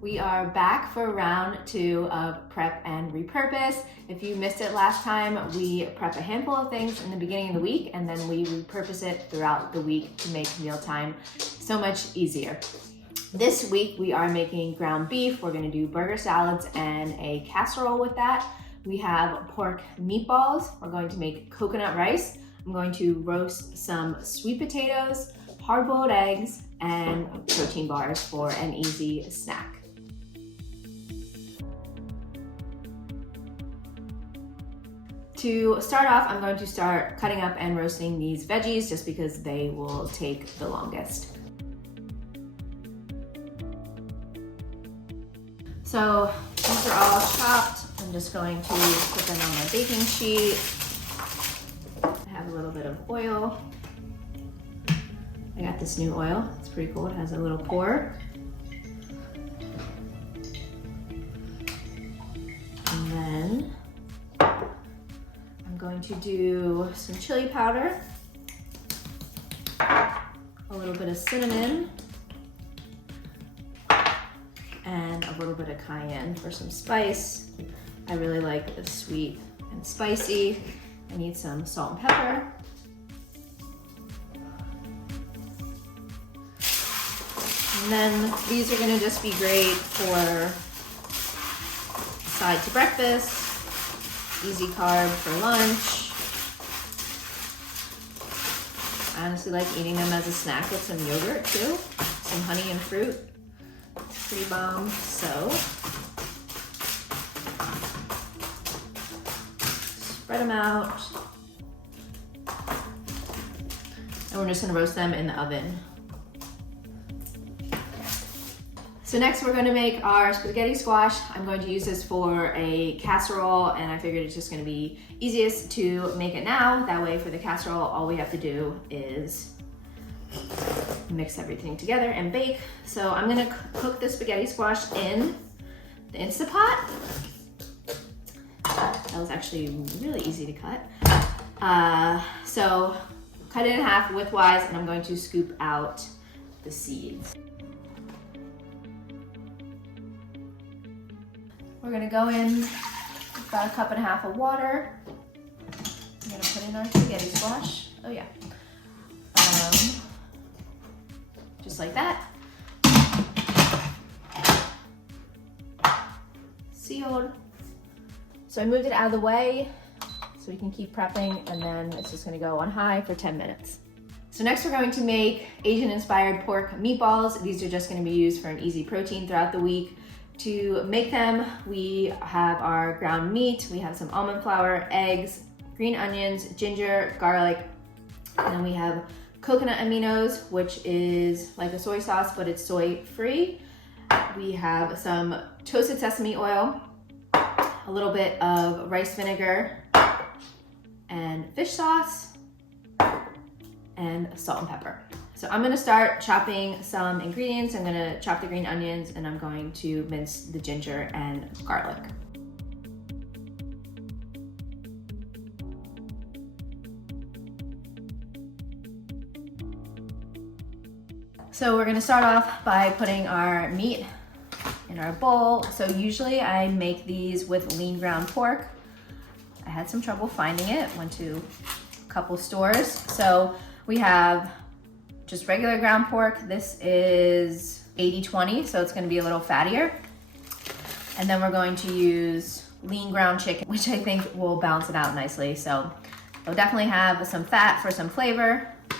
We are back for round 2 of Prep and Repurpose. If you missed it last time, we prep a handful of things in the beginning of the week and then we repurpose it throughout the week to make mealtime so much easier. This week we are making ground beef. We're gonna do burger salads and a casserole with that. We have pork meatballs. We're going to make coconut rice. I'm going to roast some sweet potatoes, hard-boiled eggs, and protein bars for an easy snack. To start off, I'm going to start cutting up and roasting these veggies just because they will take the longest. So these are all chopped. I'm just going to put them on my baking sheet. I have a little bit of oil. I got this new oil. It's pretty cool. It has a little pour. And then I'm going to do some chili powder, a little bit of cinnamon, and a little bit of cayenne for some spice. I really like the sweet and spicy. I need some salt and pepper. And then these are gonna just be great for side to breakfast, easy carb for lunch. I honestly like eating them as a snack with some yogurt too, some honey and fruit. It's pretty bomb. So spread them out. And we're just gonna roast them in the oven. So next we're gonna make our spaghetti squash. I'm going to use this for a casserole and I figured it's just gonna be easiest to make it now. That way for the casserole, all we have to do is mix everything together and bake. So I'm gonna cook the spaghetti squash in the Instapot. That was actually really easy to cut. So cut it in half widthwise and I'm going to scoop out the seeds. We're gonna go in about 1.5 cups of water. I'm gonna put in our spaghetti squash. Oh yeah. Just like that. Sealed. So I moved it out of the way so we can keep prepping and then it's just gonna go on high for 10 minutes. So next we're going to make Asian-inspired pork meatballs. These are just gonna be used for an easy protein throughout the week. To make them, we have our ground meat, we have some almond flour, eggs, green onions, ginger, garlic, and then we have coconut aminos, which is like a soy sauce, but it's soy-free. We have some toasted sesame oil, a little bit of rice vinegar, and fish sauce, and salt and pepper. So I'm gonna start chopping some ingredients. I'm gonna chop the green onions and I'm going to mince the ginger and garlic. So we're gonna start off by putting our meat in our bowl. So usually I make these with lean ground pork. I had some trouble finding it, went to a couple stores. So we have just regular ground pork. This is 80-20, so it's gonna be a little fattier. And then we're going to use lean ground chicken, which I think will balance it out nicely. So it'll definitely have some fat for some flavor. Oh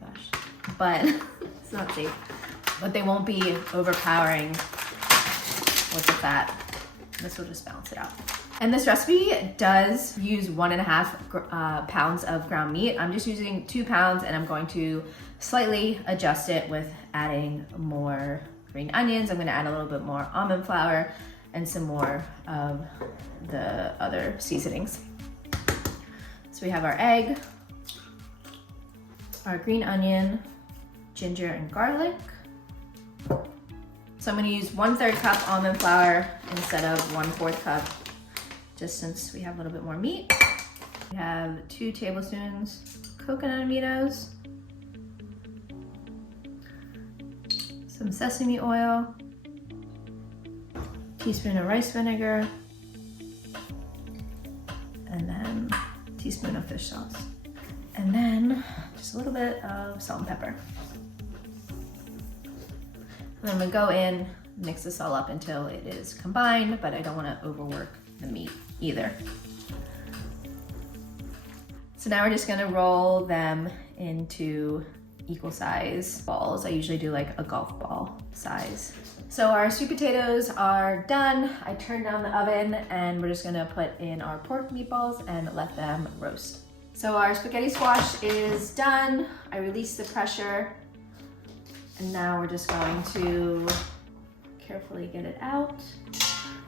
gosh, but it's not safe. But they won't be overpowering with the fat. This will just balance it out. And this recipe does use 1.5 pounds of ground meat. I'm just using 2 pounds and I'm going to slightly adjust it with adding more green onions. I'm gonna add a little bit more almond flour and some more of the other seasonings. So we have our egg, our green onion, ginger and garlic. So I'm gonna use 1/3 cup almond flour instead of 1/4 cup, just since we have a little bit more meat. We have 2 tablespoons coconut aminos, some sesame oil, teaspoon of rice vinegar, and then a teaspoon of fish sauce. And then just a little bit of salt and pepper. And I'm gonna go in, mix this all up until it is combined, but I don't wanna overwork the meat either. So now we're just gonna roll them into equal size balls. I usually do like a golf ball size. So our sweet potatoes are done. I turned down the oven and we're just gonna put in our pork meatballs and let them roast. So our spaghetti squash is done. I released the pressure and now we're just going to carefully get it out.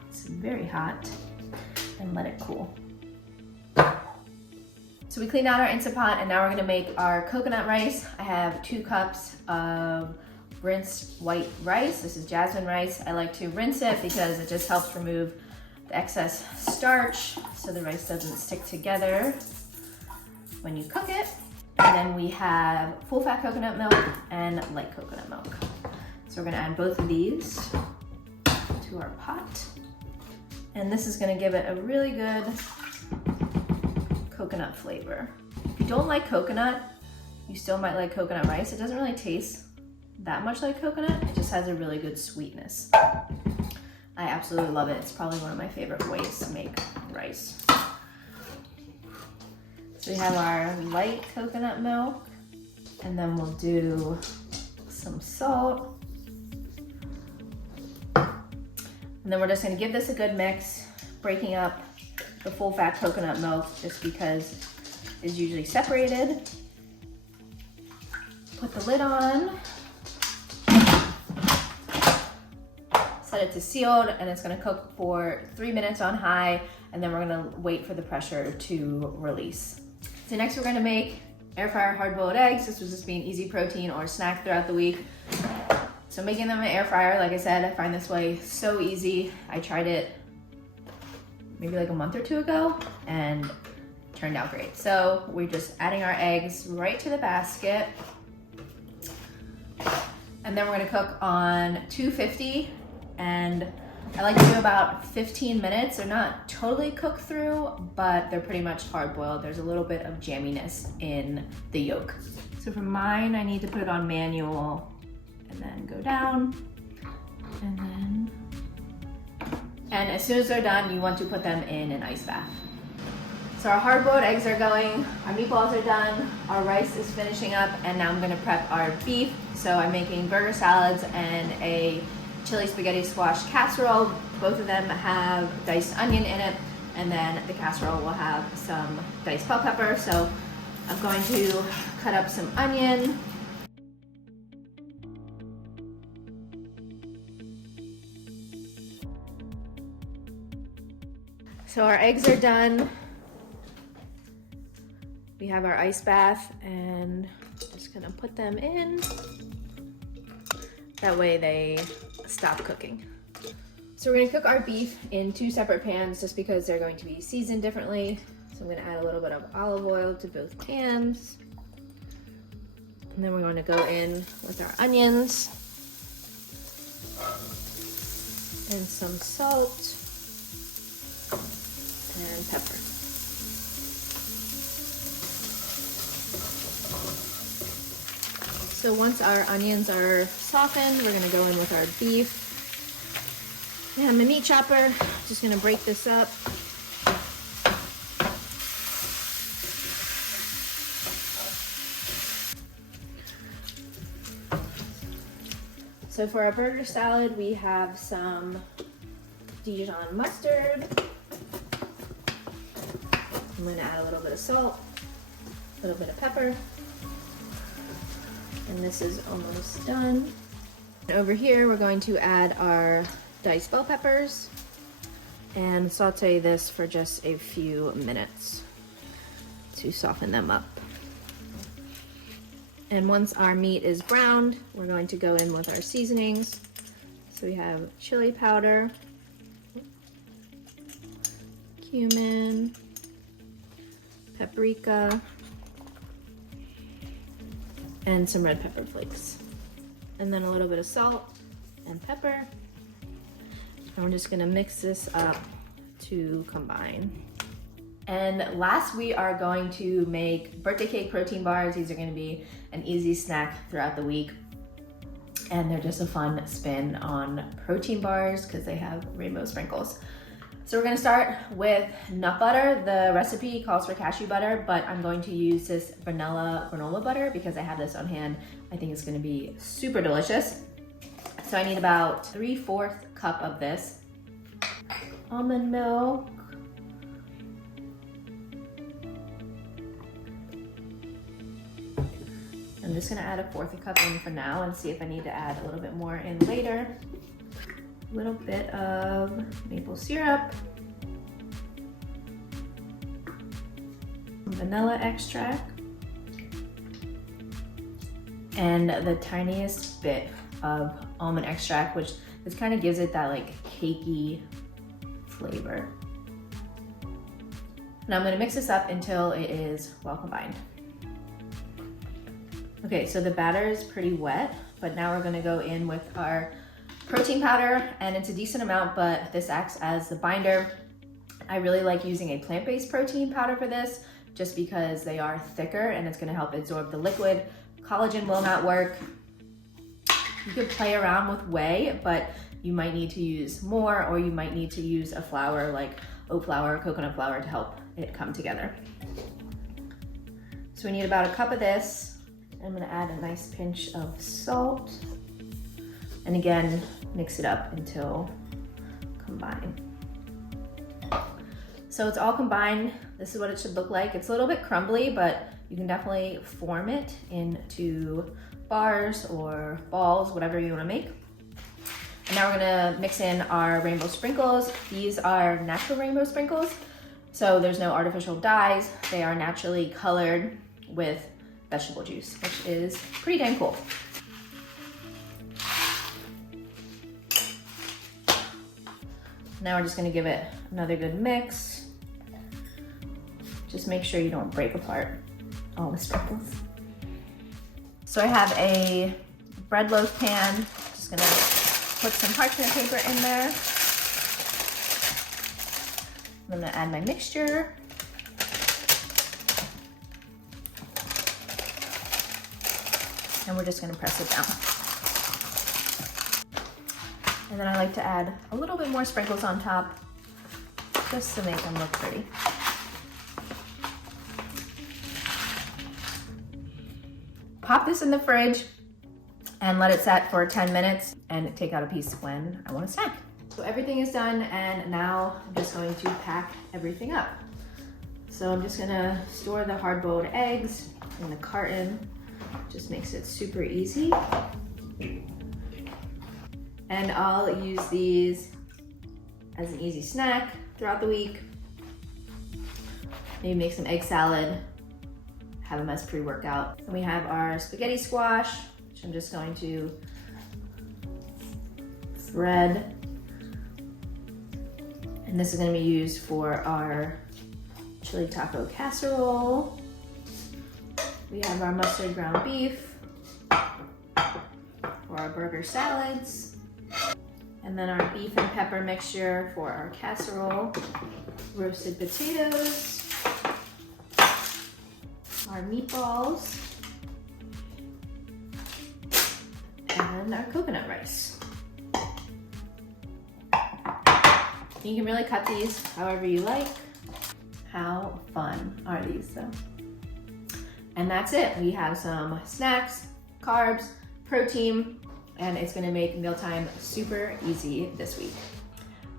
It's very hot and let it cool. So we cleaned out our Instant Pot and now we're gonna make our coconut rice. I have 2 cups of rinsed white rice. This is jasmine rice. I like to rinse it because it just helps remove the excess starch so the rice doesn't stick together when you cook it. And then we have full fat coconut milk and light coconut milk. So we're gonna add both of these to our pot. And this is gonna give it a really good coconut flavor. If you don't like coconut, you still might like coconut rice. It doesn't really taste that much like coconut. It just has a really good sweetness. I absolutely love it. It's probably one of my favorite ways to make rice. So we have our light coconut milk, and then we'll do some salt. And then we're just gonna give this a good mix, breaking up the full fat coconut milk just because it's usually separated. Put the lid on. Set it to sealed and it's gonna cook for 3 minutes on high, and then we're gonna wait for the pressure to release. So next we're gonna make air fryer hard-boiled eggs. This was just being easy protein or snack throughout the week. So making them in air fryer, like I said, I find this way so easy. I tried it maybe like a month or 2 ago and turned out great. So we're just adding our eggs right to the basket. And then we're gonna cook on 250, and I like to do about 15 minutes. They're not totally cooked through, but they're pretty much hard boiled. There's a little bit of jamminess in the yolk. So for mine, I need to put it on manual and then go down, and as soon as they're done, you want to put them in an ice bath. So our hard-boiled eggs are going, our meatballs are done, our rice is finishing up, and now I'm gonna prep our beef. So I'm making burger salads and a chili spaghetti squash casserole. Both of them have diced onion in it, and then the casserole will have some diced bell pepper. So I'm going to cut up some onion. So our eggs are done. We have our ice bath, and just gonna put them in. That way they stop cooking. So we're gonna cook our beef in 2 separate pans just because they're going to be seasoned differently. So I'm gonna add a little bit of olive oil to both pans. And then we're gonna go in with our onions and some salt and pepper. So once our onions are softened, we're gonna go in with our beef. And my meat chopper, just gonna break this up. So for our burger salad, we have some Dijon mustard. I'm gonna add a little bit of salt, a little bit of pepper. And this is almost done. And over here, we're going to add our diced bell peppers and saute this for just a few minutes to soften them up. And once our meat is browned, we're going to go in with our seasonings. So we have chili powder, cumin, paprika, and some red pepper flakes. And then a little bit of salt and pepper. And we're just gonna mix this up to combine. And last, we are going to make birthday cake protein bars. These are gonna be an easy snack throughout the week. And they're just a fun spin on protein bars because they have rainbow sprinkles. So we're gonna start with nut butter. The recipe calls for cashew butter, but I'm going to use this vanilla granola butter because I have this on hand. I think it's gonna be super delicious. So I need about 3/4 cup of this. Almond milk. I'm just gonna add 1/4 cup in for now and see if I need to add a little bit more in later. A little bit of maple syrup. Vanilla extract. And the tiniest bit of almond extract, which this kind of gives it that like cakey flavor. Now I'm gonna mix this up until it is well combined. Okay, so the batter is pretty wet, but now we're gonna go in with our protein powder, and it's a decent amount, but this acts as the binder. I really like using a plant-based protein powder for this, just because they are thicker and it's gonna help absorb the liquid. Collagen will not work. You could play around with whey, but you might need to use more, or you might need to use a flour like oat flour or coconut flour to help it come together. So we need about 1 cup of this. I'm gonna add a nice pinch of salt. And again, mix it up until combined. So it's all combined. This is what it should look like. It's a little bit crumbly, but you can definitely form it into bars or balls, whatever you wanna make. And now we're gonna mix in our rainbow sprinkles. These are natural rainbow sprinkles. So there's no artificial dyes. They are naturally colored with vegetable juice, which is pretty dang cool. Now we're just gonna give it another good mix. Just make sure you don't break apart all the sprinkles. So I have a bread loaf pan. Just gonna put some parchment paper in there. I'm gonna add my mixture. And we're just gonna press it down. And then I like to add a little bit more sprinkles on top, just to make them look pretty. Pop this in the fridge and let it set for 10 minutes and take out a piece when I want to snack. So everything is done, and now I'm just going to pack everything up. So I'm just gonna store the hard-boiled eggs in the carton. Just makes it super easy. And I'll use these as an easy snack throughout the week. Maybe make some egg salad, have them as pre-workout. And we have our spaghetti squash, which I'm just going to thread. And this is gonna be used for our chili taco casserole. We have our mustard ground beef for our burger salads. And then our beef and pepper mixture for our casserole. Roasted potatoes. Our meatballs. And our coconut rice. You can really cut these however you like. How fun are these though? And that's it. We have some snacks, carbs, protein, and it's gonna make mealtime super easy this week.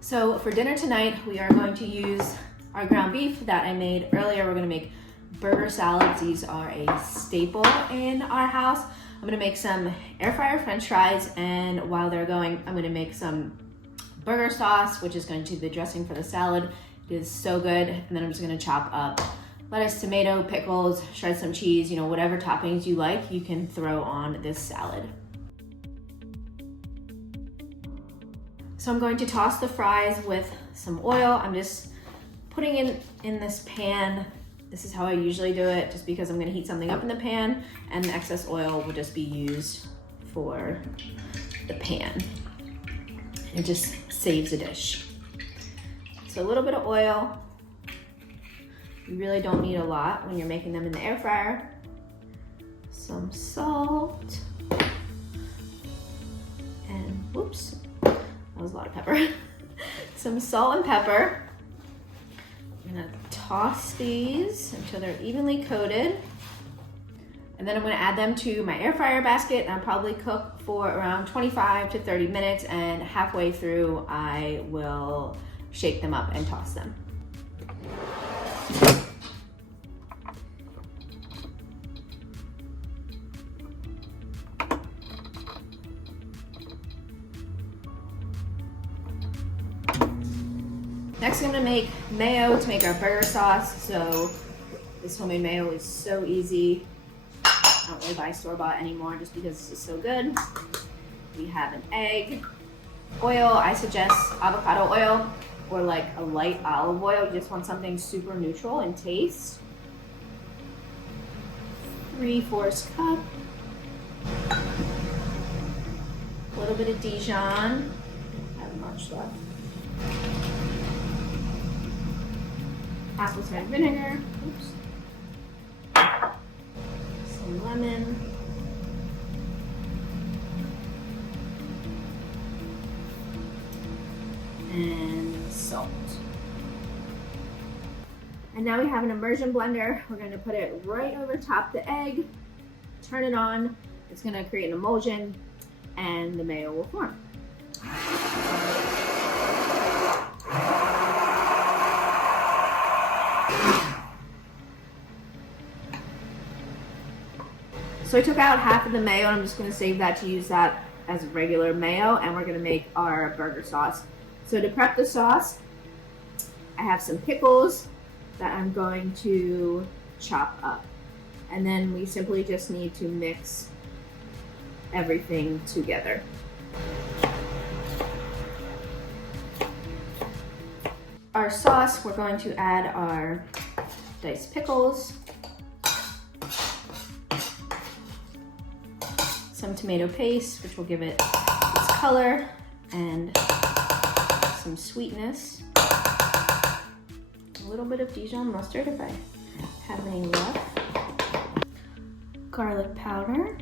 So for dinner tonight, we are going to use our ground beef that I made earlier. We're gonna make burger salads. These are a staple in our house. I'm gonna make some air fryer French fries, and while they're going, I'm gonna make some burger sauce, which is going to be the dressing for the salad. It is so good. And then I'm just gonna chop up lettuce, tomato, pickles, shred some cheese, you know, whatever toppings you like, you can throw on this salad. So I'm going to toss the fries with some oil. I'm just putting in this pan. This is how I usually do it, just because I'm gonna heat something up in the pan, and the excess oil will just be used for the pan. It just saves a dish. So a little bit of oil. You really don't need a lot when you're making them in the air fryer. Some salt. And whoops, that was a lot of pepper. Some salt and pepper. I'm gonna toss these until they're evenly coated. And then I'm gonna add them to my air fryer basket, and I'll probably cook for around 25 to 30 minutes, and halfway through I will shake them up and toss them. Next, I'm gonna make mayo to make our burger sauce. So this homemade mayo is so easy. I don't really buy store-bought anymore just because this is so good. We have an egg. Oil, I suggest avocado oil or like a light olive oil. You just want something super neutral in taste. 3/4 cup. A little bit of Dijon. I have much left. Apple cider vinegar. Oops. Some lemon. And salt. And now we have an immersion blender. We're going to put it right over top the egg, turn it on. It's going to create an emulsion and the mayo will form. So I took out half of the mayo and I'm just going to save that to use that as regular mayo, and we're going to make our burger sauce. So to prep the sauce, I have some pickles that I'm going to chop up. And then we simply just need to mix everything together. Our sauce, we're going to add our diced pickles, some tomato paste, which will give it its color, and some sweetness. A little bit of Dijon mustard if I have any left. Garlic powder.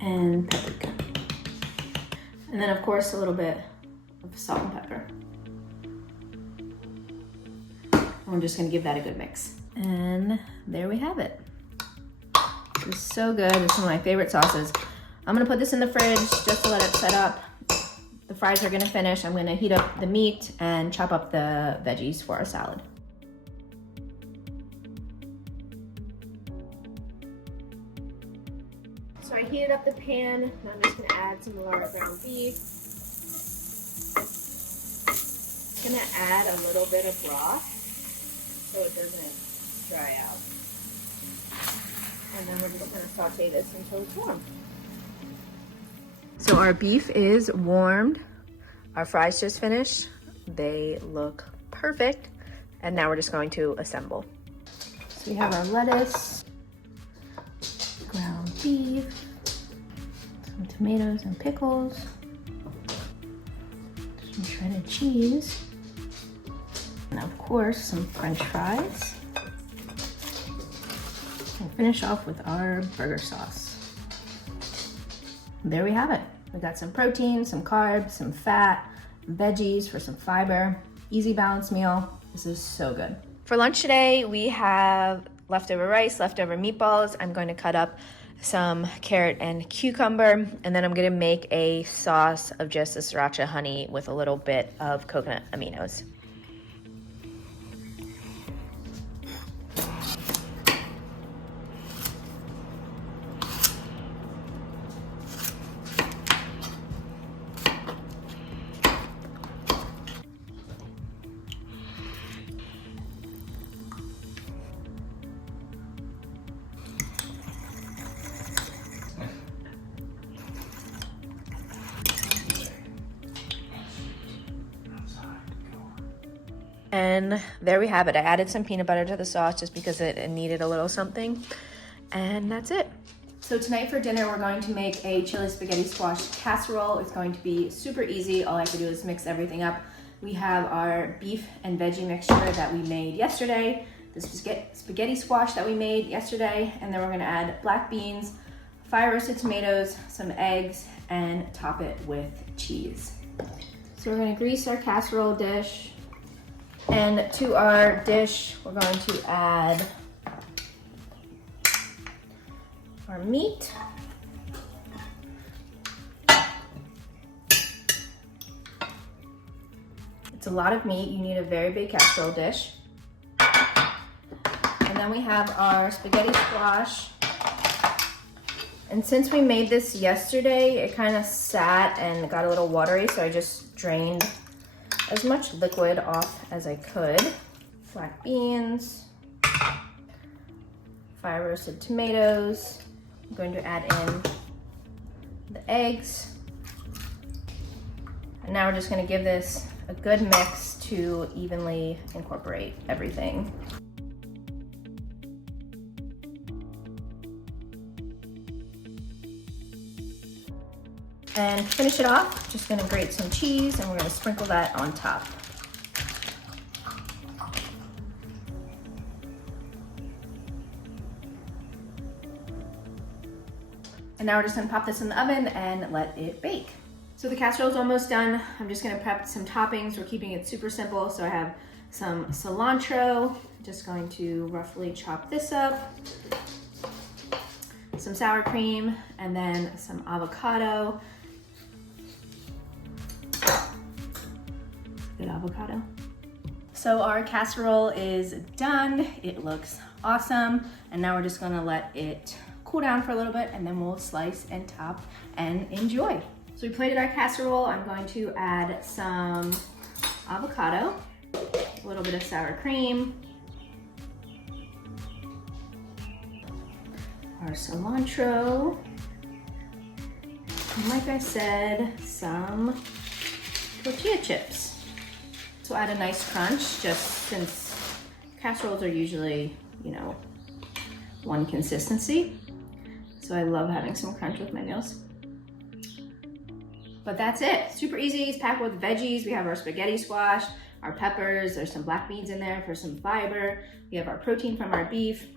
And paprika. And then of course a little bit of salt and pepper. And we're just gonna give that a good mix. And there we have it. This is so good. This is one of my favorite sauces. I'm gonna put this in the fridge just to let it set up. The fries are gonna finish. I'm gonna heat up the meat and chop up the veggies for our salad. So I heated up the pan, and I'm just gonna add some of our ground beef. I'm gonna add a little bit of broth so it doesn't dry out. And then we're just gonna saute this until it's warm. So our beef is warmed. Our fries just finished. They look perfect. And now we're just going to assemble. So we have our lettuce, ground beef, some tomatoes and pickles, some shredded cheese, and of course some French fries. We'll finish off with our burger sauce. There we have it. We got some protein, some carbs, some fat, veggies for some fiber. Easy balanced meal. This is so good. For lunch today, we have leftover rice, leftover meatballs. I'm going to cut up some carrot and cucumber, and then I'm gonna make a sauce of just the sriracha honey with a little bit of coconut aminos. And there we have it. I added some peanut butter to the sauce just because it needed a little something. And that's it. So tonight for dinner, we're going to make a chili spaghetti squash casserole. It's going to be super easy. All I have to do is mix everything up. We have our beef and veggie mixture that we made yesterday, the spaghetti squash that we made yesterday, and then we're gonna add black beans, fire roasted tomatoes, some eggs, and top it with cheese. So we're gonna grease our casserole dish, and to our dish, we're going to add our meat. It's a lot of meat. You need a very big casserole dish. And then we have our spaghetti squash. And since we made this yesterday, it kind of sat and got a little watery, so I just drained as much liquid off as I could. Black beans, fire roasted tomatoes. I'm going to add in the eggs. And now we're just gonna give this a good mix to evenly incorporate everything. And to finish it off, just gonna grate some cheese and we're gonna sprinkle that on top. And now we're just gonna pop this in the oven and let it bake. So the casserole is almost done. I'm just gonna prep some toppings. We're keeping it super simple. So I have some cilantro, just going to roughly chop this up, some sour cream, and then some avocado. Good avocado. So our casserole is done. It looks awesome. And now we're just gonna let it cool down for a little bit and then we'll slice and top and enjoy. So we plated our casserole. I'm going to add some avocado, a little bit of sour cream, our cilantro, and like I said, some tortilla chips. So add a nice crunch, just since casseroles are usually, you know, one consistency. So I love having some crunch with my meals. But that's it, super easy. It's packed with veggies. We have our spaghetti squash, our peppers, there's some black beans in there for some fiber. We have our protein from our beef.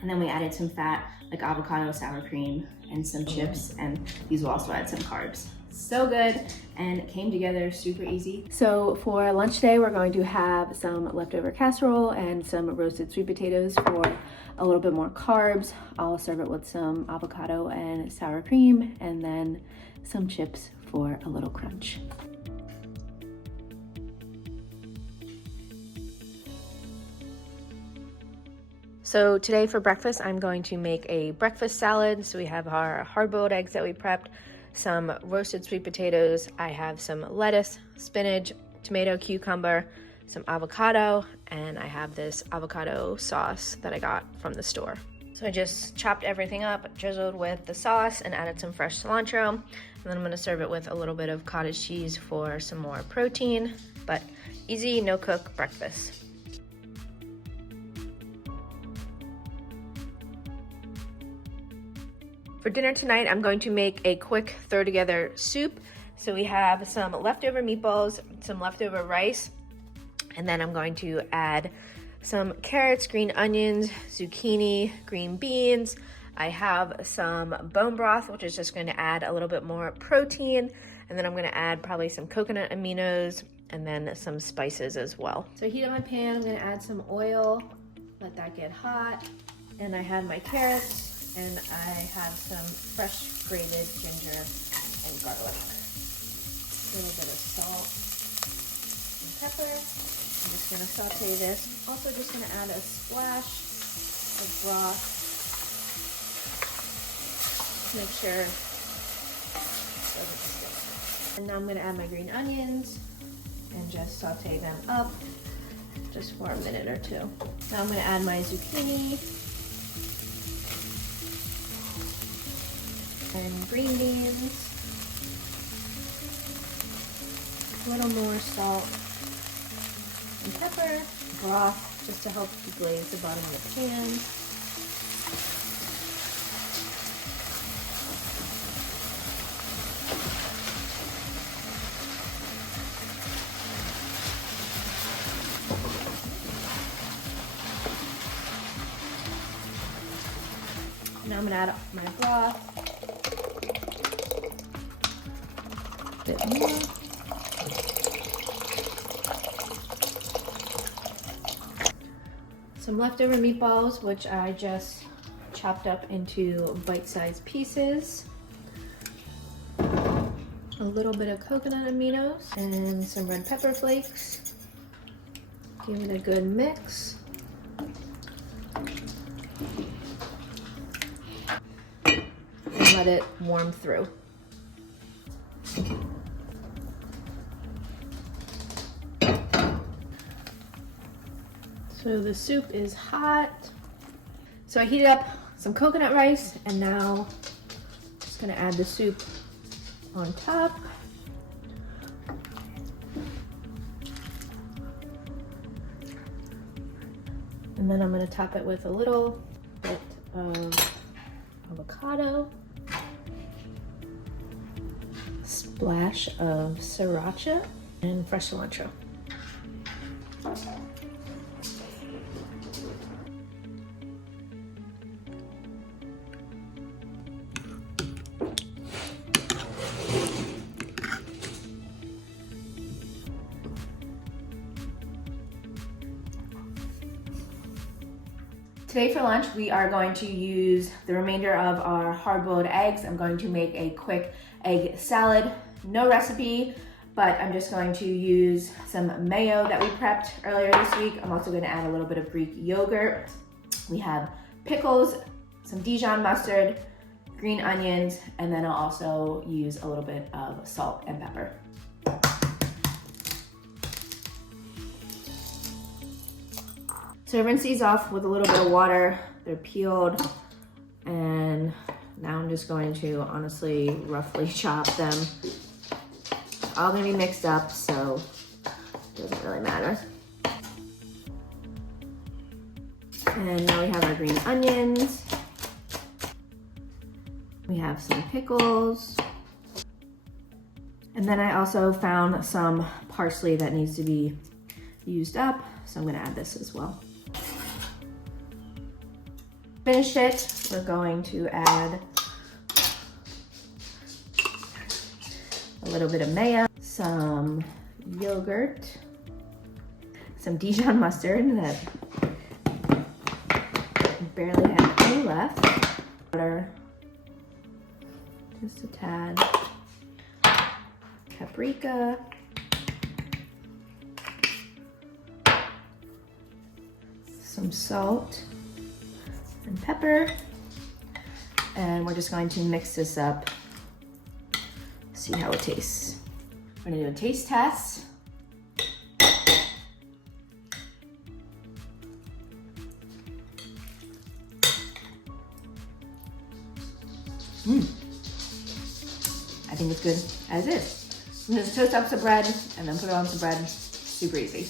And then we added some fat, like avocado, sour cream, and some chips. And these will also add some carbs. So good, and it came together super easy. So for lunch today, we're going to have some leftover casserole and some roasted sweet potatoes for a little bit more carbs. I'll serve it with some avocado and sour cream, and then some chips for a little crunch. So today for breakfast, I'm going to make a breakfast salad. So we have our hard-boiled eggs that we prepped, some roasted sweet potatoes. I have some lettuce, spinach, tomato, cucumber, some avocado, and I have this avocado sauce that I got from the store. So I just chopped everything up, drizzled with the sauce, and added some fresh cilantro. And then I'm gonna serve it with a little bit of cottage cheese for some more protein, but easy, no-cook breakfast. For dinner tonight, I'm going to make a quick throw-together soup. So we have some leftover meatballs, some leftover rice, and then I'm going to add some carrots, green onions, zucchini, green beans. I have some bone broth, which is just going to add a little bit more protein. And then I'm going to add probably some coconut aminos and then some spices as well. So I heat up my pan, I'm going to add some oil, let that get hot. And I have my carrots, and I have some fresh grated ginger and garlic. A little bit of salt and pepper. I'm just gonna saute this. Also just gonna add a splash of broth. Make sure it doesn't stick. And now I'm gonna add my green onions and just saute them up just for a minute or two. Now I'm gonna add my zucchini and green beans, a little more salt and pepper, broth just to help deglaze the bottom of the pan. Now I'm gonna add my broth. A bit more. Some leftover meatballs, which I just chopped up into bite-sized pieces. A little bit of coconut aminos and some red pepper flakes. Give it a good mix. And let it warm through. So the soup is hot. So I heated up some coconut rice and now I'm just gonna add the soup on top. And then I'm gonna top it with a little bit of avocado, splash of sriracha, and fresh cilantro. Today for lunch, we are going to use the remainder of our hard-boiled eggs. I'm going to make a quick egg salad. No recipe, but I'm just going to use some mayo that we prepped earlier this week. I'm also going to add a little bit of Greek yogurt. We have pickles, some Dijon mustard, green onions, and then I'll also use a little bit of salt and pepper. So I rinse these off with a little bit of water. They're peeled. And now I'm just going to honestly roughly chop them. All gonna be mixed up, so it doesn't really matter. And now we have our green onions. We have some pickles. And then I also found some parsley that needs to be used up, so I'm gonna add this as well. Finished it, we're going to add a little bit of mayo, some yogurt, some Dijon mustard that barely have any left, water, just a tad, paprika, some salt and pepper, and we're just going to mix this up, see how it tastes. We're gonna do a taste test. I think it's good as is. I'm just toast up some bread and then put it on some bread. Super easy.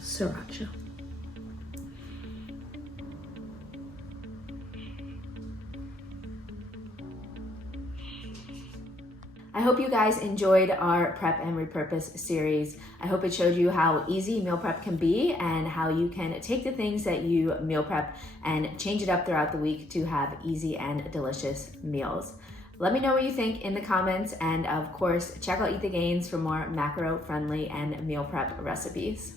Sriracha. I hope you guys enjoyed our Prep and Repurpose series. I hope it showed you how easy meal prep can be and how you can take the things that you meal prep and change it up throughout the week to have easy and delicious meals. Let me know what you think in the comments, and of course, check out Eat the Gains for more macro-friendly and meal prep recipes.